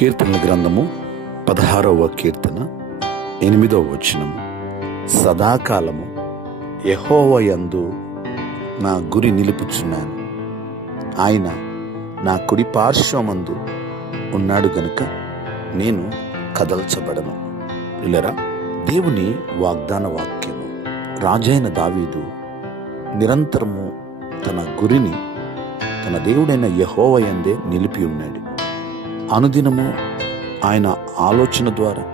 కీర్తనల గ్రంథము 16వ కీర్తన 8వ వచనము. సదాకాలము యెహోవా యందు నా గురి నిలుపుచున్నాను. ఆయన నా కుడి పార్శ్వమందు ఉన్నాడు గనుక నేను కదల్చబడను. ఇల్లరా, దేవుని వాగ్దాన వాక్యము. రాజైన దావీదు నిరంతరము తన గురిని తన దేవుడైన యెహోవా యందే నిలిపి ఉన్నాడు. అనుదినము ఆయన ఆలోచన ద్వారా,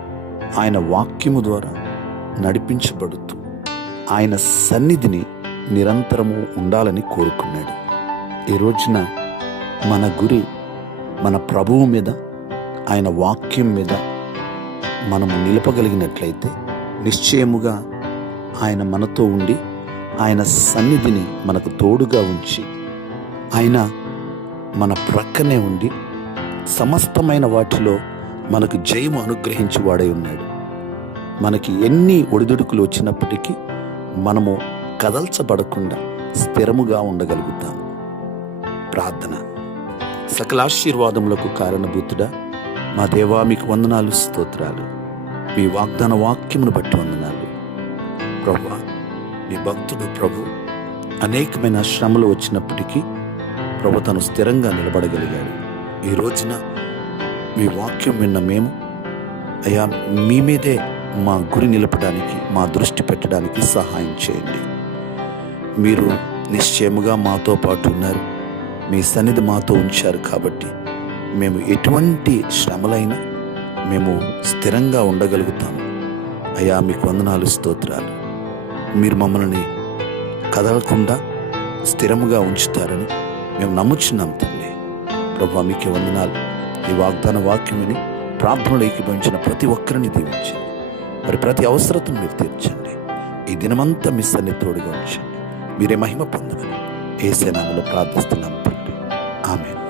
ఆయన వాక్యము ద్వారా నడిపించబడుతూ ఆయన సన్నిధిని నిరంతరము ఉండాలని కోరుకున్నాడు. ఈ రోజున మన గురి మన ప్రభువు మీద, ఆయన వాక్యం మీద మనము నిలపగలిగినట్లయితే నిశ్చయముగా ఆయన మనతో ఉండి ఆయన సన్నిధిని మనకు తోడుగా ఉంచి ఆయన మన ప్రక్కనే ఉండి సమస్తమైన వాటిలో మనకు జయము అనుగ్రహించి వాడై ఉన్నాడు. మనకి ఎన్ని ఒడిదుడుకులు వచ్చినప్పటికీ మనము కదల్చబడకుండా స్థిరముగా ఉండగలుగుతాము. ప్రార్థన. సకల ఆశీర్వాదములకు కారణభూతుడా మా దేవా, మీకు వందనాలు, స్తోత్రాలు. మీ వాగ్దాన వాక్యమును బట్టి వందనాలు ప్రభువా. మీ భక్తుడు ప్రభు అనేకమైన శ్రమలు వచ్చినప్పటికీ ప్రభు తను స్థిరంగా నిలబడగలిగాడు. ఈ రోజున మీ వాక్యం విన్న మేము అయ్యా, మీ మీదే మా గురి నిలపడానికి, మా దృష్టి పెట్టడానికి సహాయం చేయండి. మీరు నిశ్చయముగా మాతో పాటు ఉన్నారు, మీ సన్నిధి మాతో ఉంచారు కాబట్టి మేము ఎటువంటి శ్రమలైనా మేము స్థిరంగా ఉండగలుగుతాము. అయ్యా, మీకు వందనాలు, స్తోత్రాలు. మీరు మమ్మల్ని కదలకుండా స్థిరముగా ఉంచుతారని మేము నమ్ముచున్నాం తండ్రి. ప్రభువా, మీకే వందనాలు. ఈ వాగ్దాన వాక్యం విని ప్రార్థనలు ఏకీభవించిన ప్రతి ఒక్కరిని దీవించండి. మరి ప్రతి అవసరతను మీరు తీర్చండి. ఈ దినమంతా మీ సన్నిధి తోడుగా ఉంచండి. మీరే మహిమ పొందమని యేసు నామములో ప్రార్థిస్తున్నాం తండ్రి. ఆమేన్.